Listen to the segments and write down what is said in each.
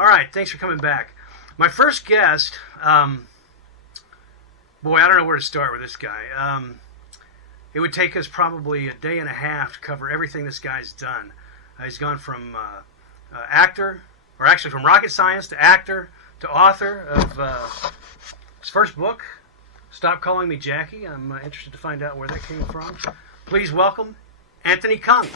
All right, thanks for coming back. My first guest, boy, I don't know where to start with this guy. It would take us probably a day and a half to cover everything this guy's done. He's gone from actor, or actually from rocket science to actor to author of his first book, Stop Calling Me Jackie. I'm interested to find out where that came from. Please welcome Anthony Kung.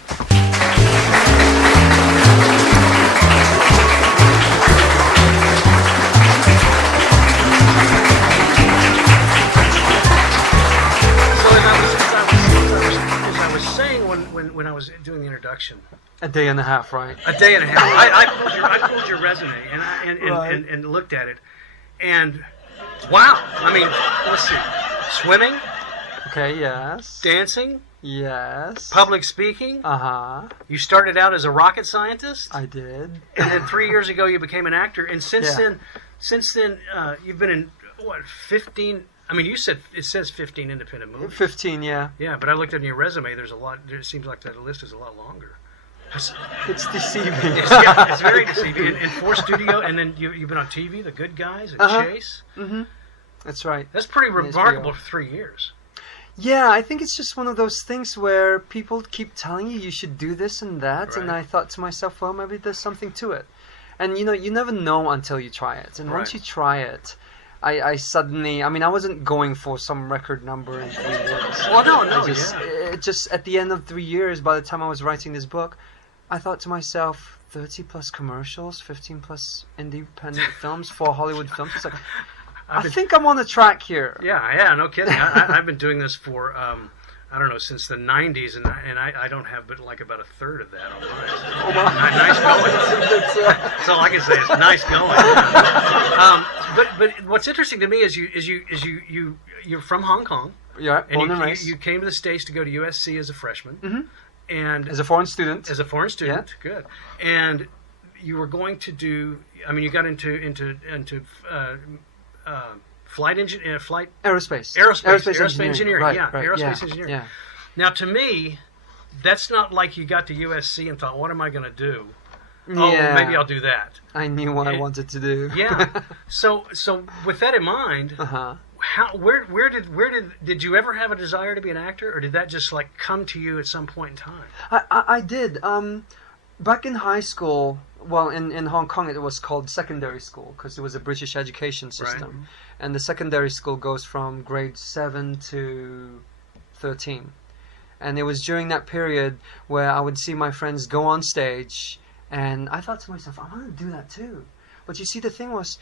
When I was doing the introduction, a day and a half, right? A day and a half. I pulled your resume and looked at it, and wow! I mean, let's see, swimming. Okay. Yes. Dancing. Yes. Public speaking. You started out as a rocket scientist. I did. And then 3 years ago, you became an actor, and since then, you've been in what 15. I mean, you said it says 15 independent movies. 15, yeah. Yeah, but I looked at your resume. There's a lot. It seems like that list is a lot longer. It's deceiving. It's very deceiving. And 4 studio, and then you've been on TV, The Good Guys, and Chase. Mm-hmm. That's right. That's pretty remarkable for 3 years. Yeah, I think it's just one of those things where people keep telling you should do this and that, and I thought to myself, well, maybe there's something to it. And you never know until you try it. And once you try it, I suddenly, I mean, I wasn't going for some record number in 3 years. Well, no, It just at the end of 3 years, by the time I was writing this book, I thought to myself, 30 plus commercials, 15 plus independent films, 4 Hollywood films. It's like, I think I'm on the track here. Yeah, no kidding. I've been doing this for, I don't know, since the 90s, and I don't have but like about a third of that on mine. Oh, my. Nice going. That's all I can say is nice going. But what's interesting to me is you're from Hong Kong. Yeah, born and raised. You came to the States to go to USC as a freshman, and as a foreign student. Good. And you were going to do. I mean, you got into aerospace engineering. Right, aerospace engineering. Yeah. Now, to me, that's not like you got to USC and thought, "What am I going to do?" Yeah. Oh, maybe I'll do that. I knew what I wanted to do. Yeah. So with that in mind, where did you ever have a desire to be an actor, or did that just like come to you at some point in time? I did. Back in high school, well, in Hong Kong it was called secondary school because it was a British education system, and the secondary school goes from grade 7 to 13, and it was during that period where I would see my friends go on stage. And I thought to myself, I want to do that too. But you see, the thing was,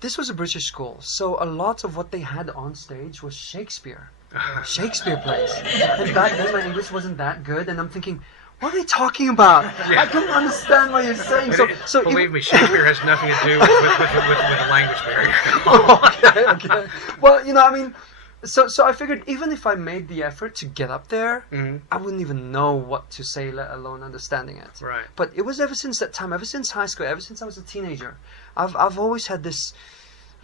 this was a British school, so a lot of what they had on stage was Shakespeare plays. And back then my English wasn't that good, and I'm thinking, what are they talking about? I couldn't understand what you're saying. So believe me, Shakespeare has nothing to do with a language barrier. Okay. Well, I mean, so I figured even if I made the effort to get up there, I wouldn't even know what to say, let alone understanding it. Right. But it was ever since that time, ever since high school, ever since I was a teenager, I've always had this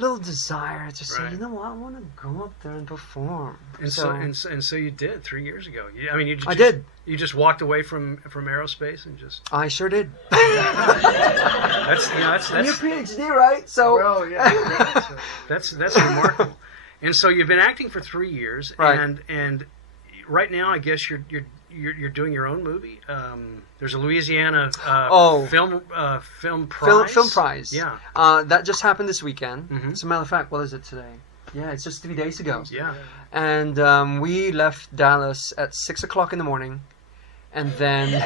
little desire to say, you know what, I want to go up there and perform. And so you did 3 years ago. I mean, I did. You just walked away from aerospace and just. I sure did. That's and your PhD, right? So. Well, yeah. That's remarkable. And so you've been acting for 3 years, and right now I guess you're doing your own movie. There's a Louisiana film prize. Film prize. Yeah. That just happened this weekend. As a matter of fact, what is it today? Yeah, it's just 3 days ago. Yeah. And we left Dallas at 6:00 in the morning, and then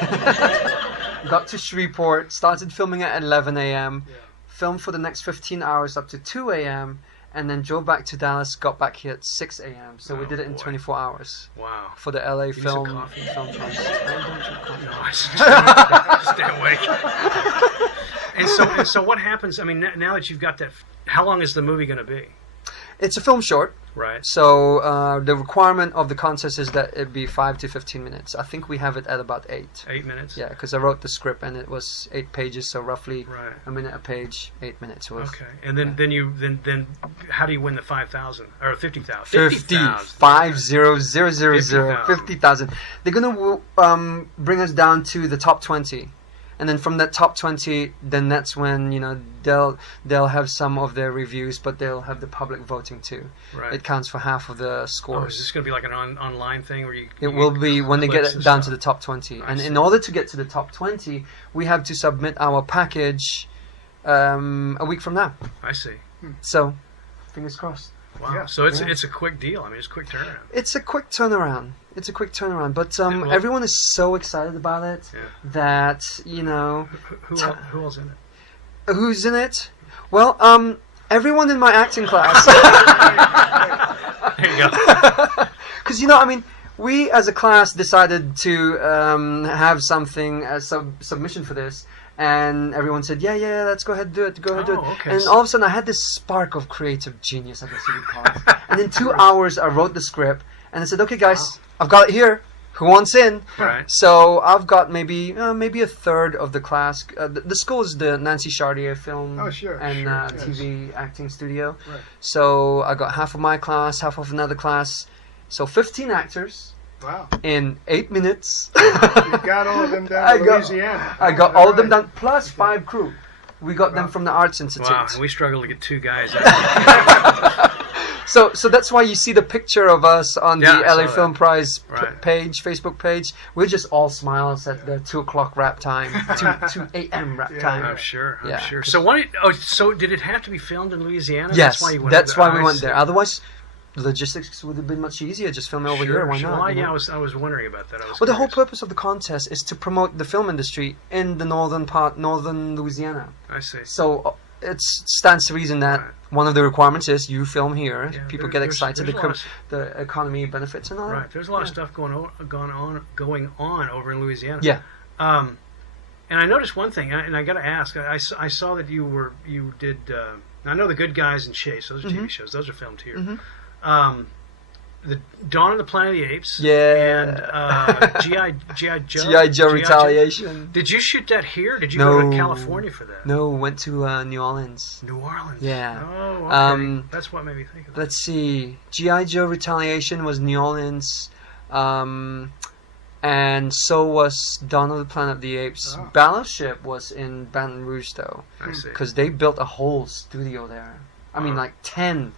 got to Shreveport. Started filming at 11 a.m. Filmed for the next 15 hours up to 2 a.m. And then drove back to Dallas, got back here at 6 a.m. So we did it in 24 hours. Wow. For the LA film prize. I don't drink coffee. No, I stay awake. And so what happens, I mean, now that you've got that, how long is the movie going to be? It's a film short. Right. So the requirement of the contest is that it be 5 to 15 minutes. I think we have it at about 8. 8 minutes? Yeah, because I wrote the script and it was 8 pages, so roughly a minute a page, 8 minutes worth. Okay. And then how do you win the 5,000 or 50,000? 50,000. They're gonna bring us down to the top 20. and then from that top 20, then that's when they'll have some of their reviews, but they'll have the public voting too. Right. It counts for half of the Oh, scores. is this going to be like an online thing where It will be when they get it down to the top 20. And in order to get to the top 20, we have to submit our package a week from now. I see. So, fingers crossed. Wow. Yeah. So it's a quick deal. I mean, it's a quick turnaround. It's a quick turnaround. But everyone is so excited about it that, Who else in it? Who's in it? Well, everyone in my acting class. There you go. Because, we as a class decided to have something as submission for this. And everyone said, yeah, let's go ahead and do it. Go ahead and do it. Okay. And all of a sudden, I had this spark of creative genius, I guess you could call it. And in 2 hours, I wrote the script. And I said, okay, guys, I've got it here. Who wants in? Right. So I've got maybe a third of the class. The school is the Nancy Chartier Film and TV acting studio. Right. So I got half of my class, half of another class. So 15 actors. Wow. In 8 minutes. You got all of them down in Louisiana. I got all of them done, plus 5 crew. We got them from the Arts Institute. Wow, and we struggled to get 2 guys out. So that's why you see the picture of us on the LA Film Prize page, Facebook page. We're just all smiles at the 2 o'clock wrap time, 2 a.m. wrap time. I'm sure. So did it have to be filmed in Louisiana? Yes, that's why we went there. Otherwise, logistics would have been much easier. Just film it over here. Why not? Well, I was wondering about that. The whole purpose of the contest is to promote the film industry in the northern Louisiana. I see. So it stands to reason that one of the requirements is you film here. Yeah, people get excited. The economy benefits and all that. Right. There's a lot of stuff going on over in Louisiana. Yeah. And I noticed one thing, and I got to ask. I saw that you did. I know The Good Guys and Chase. Those are TV shows. Those are filmed here. Mm-hmm. The Dawn of the Planet of the Apes. Yeah. And G.I. Joe. G.I. Joe Retaliation. Did you shoot that here? Did you go to California for that? No, went to New Orleans. New Orleans. Yeah. Oh, okay. That's what made me think of that. Let's see. G.I. Joe Retaliation was New Orleans. And so was Dawn of the Planet of the Apes. Oh. Battleship was in Baton Rouge, though. I see. Because they built a whole studio there. I mean, like 10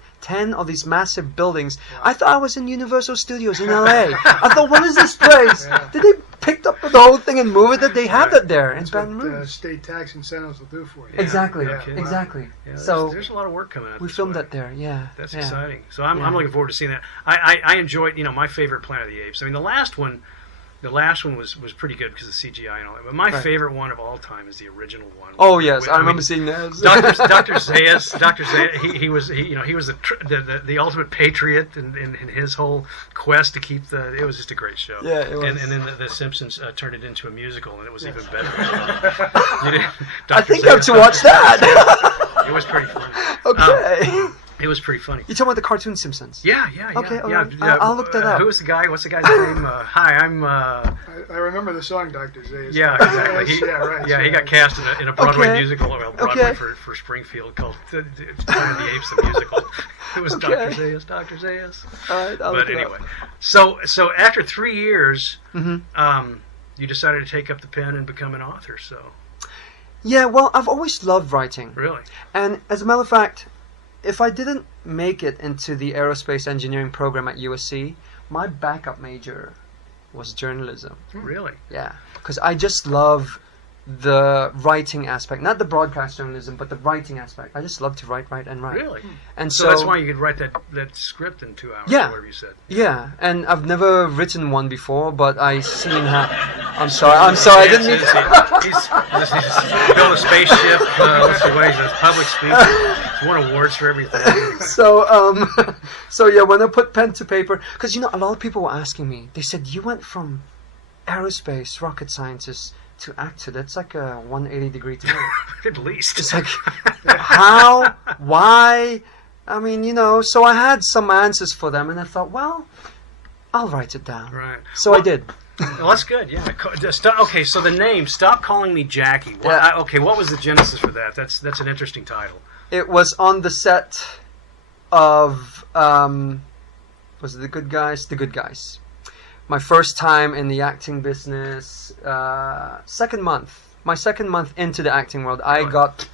of these massive buildings. Wow. I thought I was in Universal Studios in LA. I thought, what is this place? Did they pick up the whole thing and move it? That they have that there in Baton What Rouge? state tax incentives will do for you. Exactly. No kidding. Exactly. Yeah, So there's a lot of work coming out. we this filmed way. that there. Yeah. That's yeah. exciting. So I'm looking forward to seeing that. I enjoyed, my favorite Planet of the Apes. I mean, the last one was pretty good because of CGI and all that. But my favorite one of all time is the original one. Oh yes, I remember seeing that. Dr. Zayas, he was the ultimate patriot in his whole quest to keep it was just a great show. Yeah, it was. And then the Simpsons turned it into a musical, and it was even better. I think I have to watch that. It was pretty funny. Okay. It was pretty funny. You talking about the cartoon Simpsons? Yeah. Okay, I'll look that up. Who's the guy? What's the guy's name? Hi, I'm. I remember the song Dr. Zayas. Yeah, exactly. He got cast in a Broadway musical, Broadway for Springfield called Planet of the Apes, the musical. It was Dr. Zayas. All right, I'll look it up. So after 3 years, you decided to take up the pen and become an author. So. Yeah, well, I've always loved writing. Really? And as a matter of fact, if I didn't make it into the aerospace engineering program at USC, my backup major was journalism. Really? Yeah, because I just love the writing aspect, not the broadcast journalism, but the writing aspect. I just love to write. Really? And so that's why you could write that script in 2 hours, yeah, or whatever you said. Yeah, and I've never written one before, but I seen how. I'm sorry, I didn't mean to. He's built a spaceship. Let's see what he's a public speaker. He's won awards for everything. So yeah, when I put pen to paper, because a lot of people were asking me. They said, you went from aerospace rocket scientist to actor. That's like a 180-degree turn. At least. It's like, how? Why? I mean, so I had some answers for them, and I thought, well, I'll write it down. Right. So I did. Well, that's good, yeah. Okay, so the name, Stop Calling Me Jackie. What was the genesis for that? That's an interesting title. It was on the set of, was it The Good Guys? The Good Guys. My first time in the acting business, second month. my second month into the acting world, I got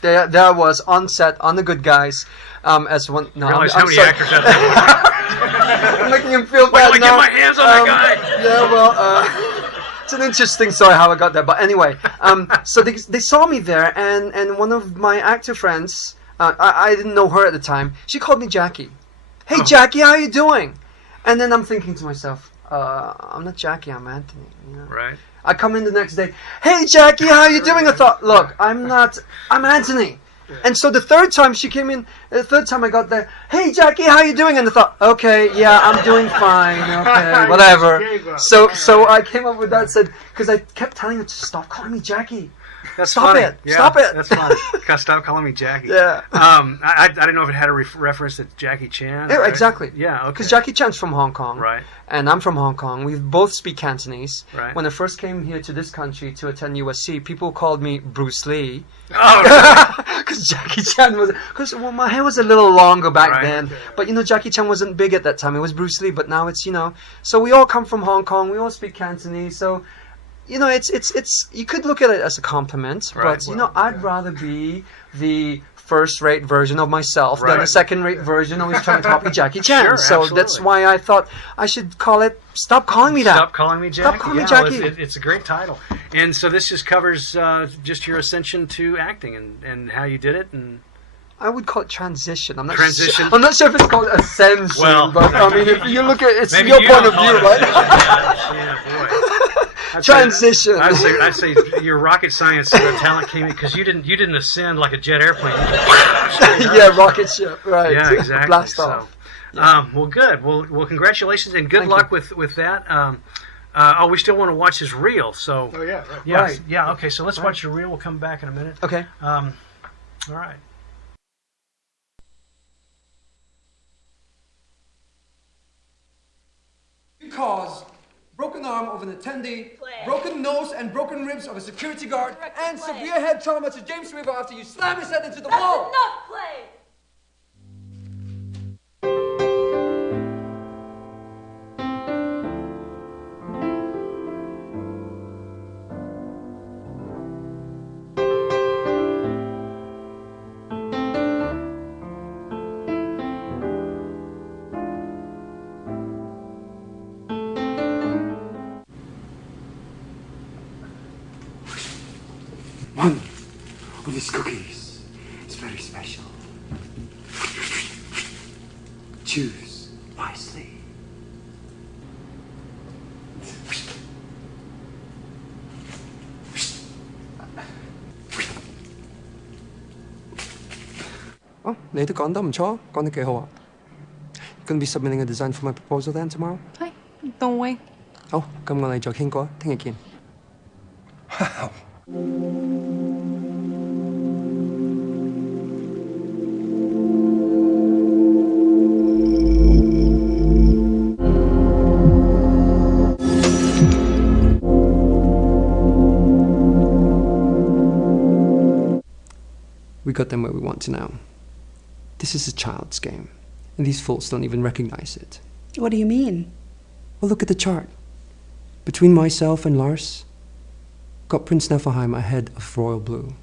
there I was on set on The Good Guys as one. No, Realize I'm how many sorry. actors have that? I'm making him feel Wait bad till I now. get my hands on that guy. Yeah, well, it's an interesting story how I got there. But anyway, so they saw me there, and one of my actor friends, I didn't know her at the time. She called me Jackie. Hey, Jackie, how you doing? And then I'm thinking to myself, I'm not Jackie, I'm Anthony. You know? Right. I come in the next day, hey Jackie, how you doing? I thought, look, I'm Anthony. And so the third time she came in, the third time I got there, hey Jackie, how you doing? And I thought, okay, yeah, I'm doing fine, okay, whatever. So I came up with that, said, because I kept telling her to stop calling me Jackie. That's Stop funny. it. Yeah, Stop it. That's funny. Stop calling me Jackie. Yeah. I didn't know if it had a reference to Jackie Chan. Yeah, right? exactly. Yeah, okay. Because Jackie Chan's from Hong Kong. Right. And I'm from Hong Kong. We both speak Cantonese. Right. When I first came here to this country to attend USC, people called me Bruce Lee. Oh, Because Jackie Chan was... Because my hair was a little longer back Right. then. But, Jackie Chan wasn't big at that time. It was Bruce Lee. But now it's, So we all come from Hong Kong. We all speak Cantonese. So... it's you could look at it as a compliment, Right. but I'd rather be the first-rate version of myself than a Right. second-rate version always trying to copy Jackie Chan. Sure, so absolutely. that's why I thought I should call it "Stop Calling Me That." Stop calling me Jackie. Stop calling me Yeah, Jackie. well, it's a great title. And so this just covers just your ascension to acting and how you did it. And I would call it transition. I'm not Transition. I'm not sure if it's called ascension, Well, but I mean, if you look at it's maybe your you point don't of call view, it right? ascension. Yeah, boy. Transition. I'd say your rocket science talent came in because you didn't ascend like a jet airplane. Yeah, rocket ship, right? Yeah, exactly. Blast So, off. well, good. Well, congratulations and good Thank luck with that. We still want to watch his reel. So Oh yeah, right. yeah, Right. yeah. Okay, so let's watch your reel. We'll come back in a minute. Okay. All right. Cause broken arm of an attendee, broken nose and broken ribs of a security guard, and severe head trauma to James River after you slam his head into the wall. Enough play! One of these cookies is very special. Choose wisely. Oh, 你都講得唔錯，講得幾好啊。Gonna be submitting a design for my proposal then tomorrow? 係，當威。好，咁我哋再傾過，聽日見。We got them where we want to now. This is a child's game, and these fools don't even recognize it. What do you mean? Well, look at the chart. Between myself and Lars, got Prince Niflheim ahead of Royal Blue.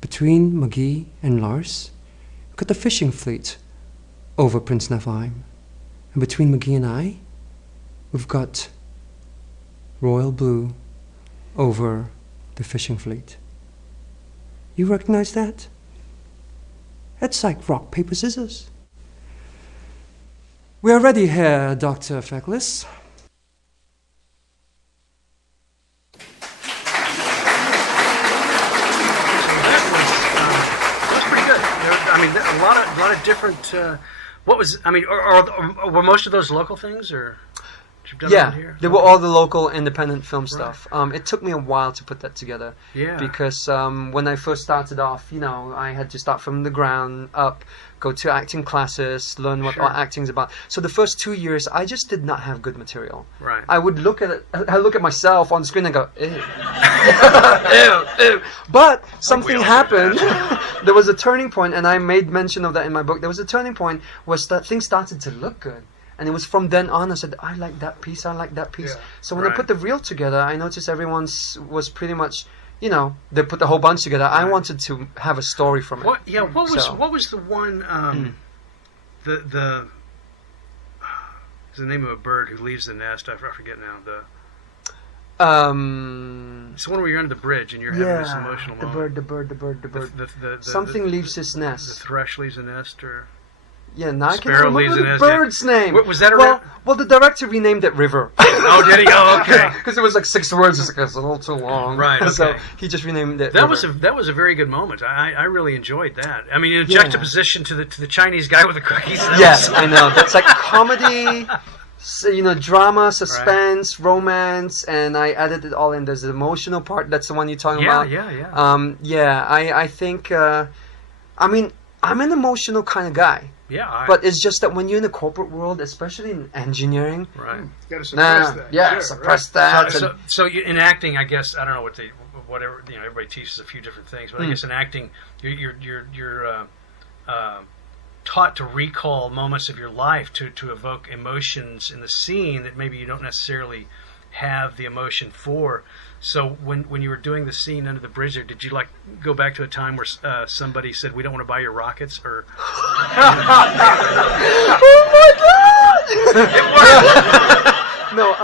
Between McGee and Lars, got the fishing fleet over Prince Niflheim. And between McGee and I, we've got Royal Blue over the fishing fleet. You recognize that? That's like rock, paper, scissors. We are ready here, Dr. Feckless. That's pretty good. I mean, a lot of different. What was? I mean, or were most of those local things, or that you've done around Yeah, here? they were all the local independent film stuff. It took me a while to put that together. Yeah. Because when I first started off, I had to start from the ground up, go to acting classes, learn what Sure. acting's about. So the first 2 years, I just did not have good material. Right. I would look at it, I look at myself on the screen and go, ew. Ew, ew. But something all do happened. There was a turning point, and I made mention of that in my book. There was a turning point where things started to look good. And it was from then on I said, I like that piece, I like that piece. Yeah. So when I Right. put the reel together, I noticed everyone's was pretty much, you know, they put the whole bunch together. I Right. wanted to have a story from it. What was the one the is the name of a bird who leaves the nest? I forget now. It's the one where you're under the bridge and you're having this emotional moment. The bird. The Something leaves his nest. The thrush leaves the nest, or Yeah, now I can't Sparrow remember leaves the the nest, bird's name. Was that a well, the director renamed it River. Oh, did he? Oh, okay. Because it was like 6 words. It's like, it's a little too long. Right, okay. So he just renamed it That River. was a very good moment. I really enjoyed that. I mean, in juxtaposition to the Chinese guy with the cookies. Yes, I know. That's like comedy, drama, suspense, romance, and I added it all in. There's the emotional part. That's the one you're talking about. Yeah. I think. I mean, I'm an emotional kind of guy. Yeah. But it's just that when you're in the corporate world, especially in engineering, Right. You got to suppress that. Yeah, Sure, suppress right. that. So in acting, I guess I don't know whatever everybody teaches a few different things, but I guess in acting, you're taught to recall moments of your life to evoke emotions in the scene that maybe you don't necessarily have the emotion for. So when you were doing the scene under the bridge there, did you like go back to a time where somebody said, "We don't want to buy your rockets," or? No,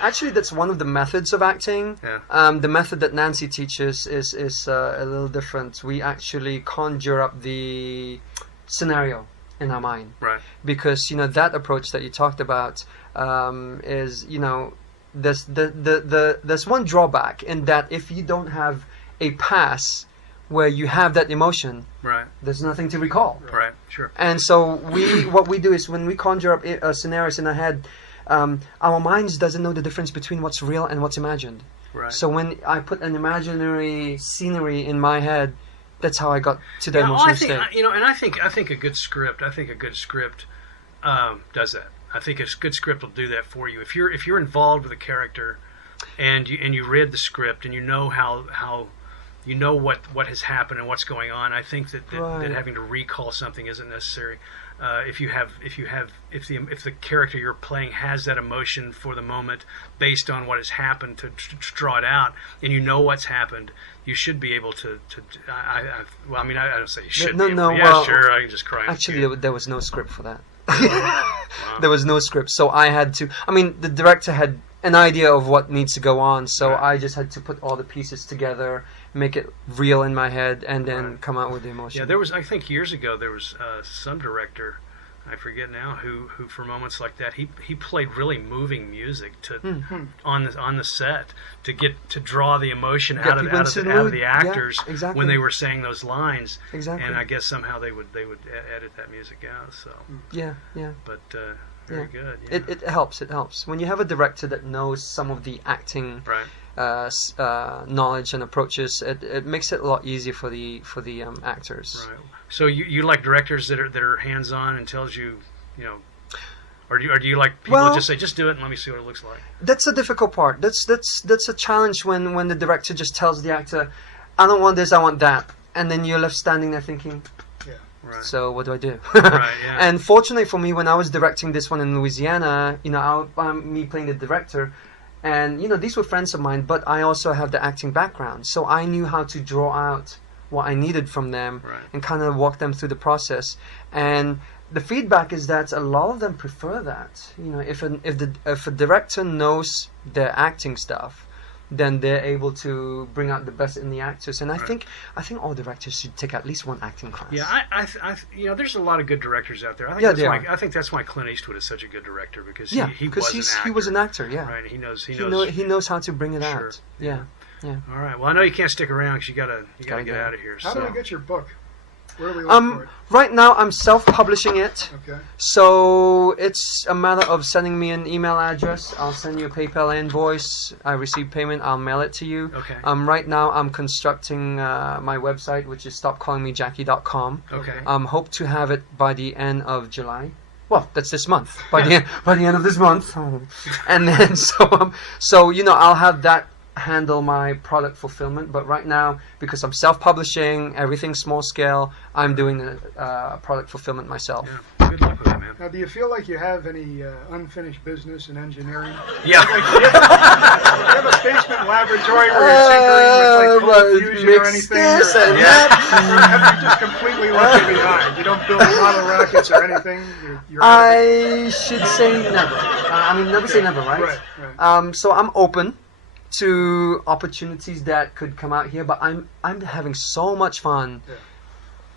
actually, that's one of the methods of acting. Yeah. The method that Nancy teaches is a little different. We actually conjure up the scenario in our mind. Right. Because that approach that you talked about is there's one drawback in that if you don't have a past where you have that emotion, Right. there's nothing to recall. Right. Sure. And so what we do is when we conjure up scenarios in our head, our minds doesn't know the difference between what's real and what's imagined. Right. So when I put an imaginary scenery in my head, that's how I got to the emotional state. And I think a good script. I think a good script does that. I think a good script will do that for you. If you're involved with a character, and you read the script and you know how you know what has happened and what's going on, I think that having to recall something isn't necessary. If the character you're playing has that emotion for the moment based on what has happened to draw it out, and you know what's happened, you should be able to. I don't say you should. Sure, I can just cry. Actually, there was no script for that. Wow. There was no script, so I had to. I mean, the director had an idea of what needs to go on, so I just had to put all the pieces together, make it real in my head, and then come out with the emotion. Yeah, there was. I think years ago there was some director, I forget now, who for moments like that he played really moving music on the set to draw the emotion out of the actors when they were saying those lines. Exactly. And I guess somehow they would edit that music out. So yeah. But very good. Yeah. It helps. It helps when you have a director that knows some of the acting knowledge and approaches. It makes it a lot easier for the actors. Right. So you like directors that are hands on and tells you, or do you like people that just say, just do it and let me see what it looks like? That's a difficult part. That's a challenge when the director just tells the actor, I don't want this, I want that, and then you're left standing there thinking, right. So what do I do? Right, yeah. And fortunately for me, when I was directing this one in Louisiana, me playing the director, and these were friends of mine, but I also have the acting background, so I knew how to draw out what I needed from them and kind of walk them through the process. And the feedback is that a lot of them prefer that. If a director knows their acting stuff, then they're able to bring out the best in the actors. And I think all directors should take at least one acting class. Yeah, I there's a lot of good directors out there. I think that's why Clint Eastwood is such a good director, because he was an actor. Yeah, right. He knows how to bring it out. Yeah. All right. Well, I know you can't stick around because you gotta get out of here. How do so. we get your book? Where do we look for it? Right now I'm self-publishing it. Okay. So it's a matter of sending me an email address. I'll send you a PayPal invoice. I receive payment. I'll mail it to you. Okay. Right now I'm constructing my website, which is stopcallingmejackie.com. Okay. Hope to have it by the end of July. Well, that's this month. By the end of this month. And then I'll have that handle my product fulfillment, but right now, because I'm self-publishing, everything small scale, I'm doing the product fulfillment myself. Yeah. Good luck with it. man. Now, do you feel like you have any unfinished business in engineering? Yeah. Like, do you have a basement laboratory where you're tinkering with like cold fusion or anything? Or have you just completely left it behind? You don't build model rockets or anything? You're I should say never. I mean, never say never, right? Right. So I'm open to opportunities that could come out here, but I'm having so much fun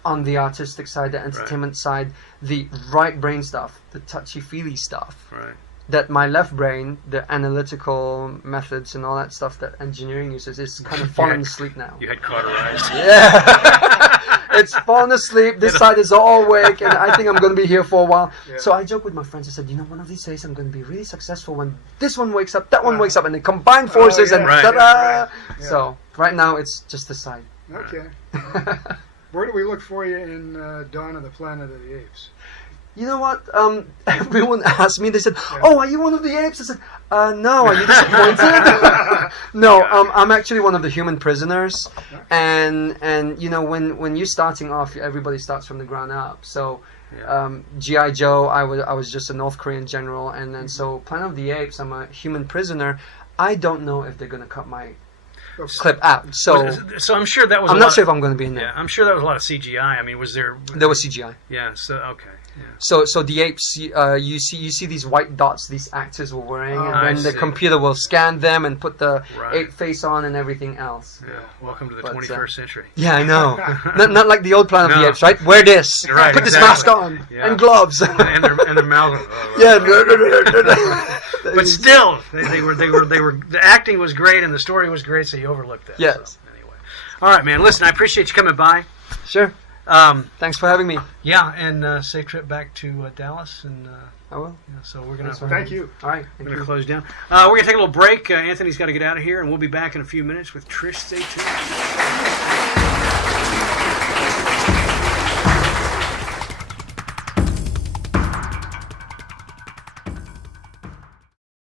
on the artistic side, the entertainment side, the right brain stuff, the touchy-feely stuff. Right. That my left brain, the analytical methods and all that stuff that engineering uses, is kind of falling asleep now. You had cauterized. Yeah. It's fallen asleep. This side is all awake, and I think I'm going to be here for a while. Yeah. So I joke with my friends. I said, one of these days I'm going to be really successful when this one wakes up, that one wakes up, and they combine forces and Right. ta-da! Yeah. So right now it's just the side. Okay. Where do we look for you in Dawn of the Planet of the Apes? You know what? Everyone asked me. They said, "Oh, are you one of the apes?" I said, "No." Are you disappointed? No. I'm actually one of the human prisoners, and when you're starting off, everybody starts from the ground up. So, G.I. Joe, I was just a North Korean general, and then so Planet of the Apes, I'm a human prisoner. I don't know if they're gonna cut my clip out. So I'm sure that was. I'm not sure if I'm going to be in there. Yeah, I'm sure that was a lot of CGI. I mean, was there? There was CGI. Yeah. So okay. Yeah. So the apes, you see these white dots these actors were wearing, and I then the see. computer will scan them and put the Right. ape face on and everything else. Yeah. Welcome to the But, 21st century. Yeah, I know. not like the old Planet of No. the Apes, right? Wear this, Right, put this exactly. mask on, Yeah. and gloves. and their mouths. Yeah. But still, they were. The acting was great and the story was great, so you overlooked that. Yes. So, anyway, all right, man. Listen, I appreciate you coming by. Sure. Thanks for having me. Yeah, and safe trip back to Dallas, and I will. so we're gonna. Thank you. All right. We're Thank gonna you. close down. We're gonna take a little break. Anthony's got to get out of here, and we'll be back in a few minutes with Trish. Stay tuned.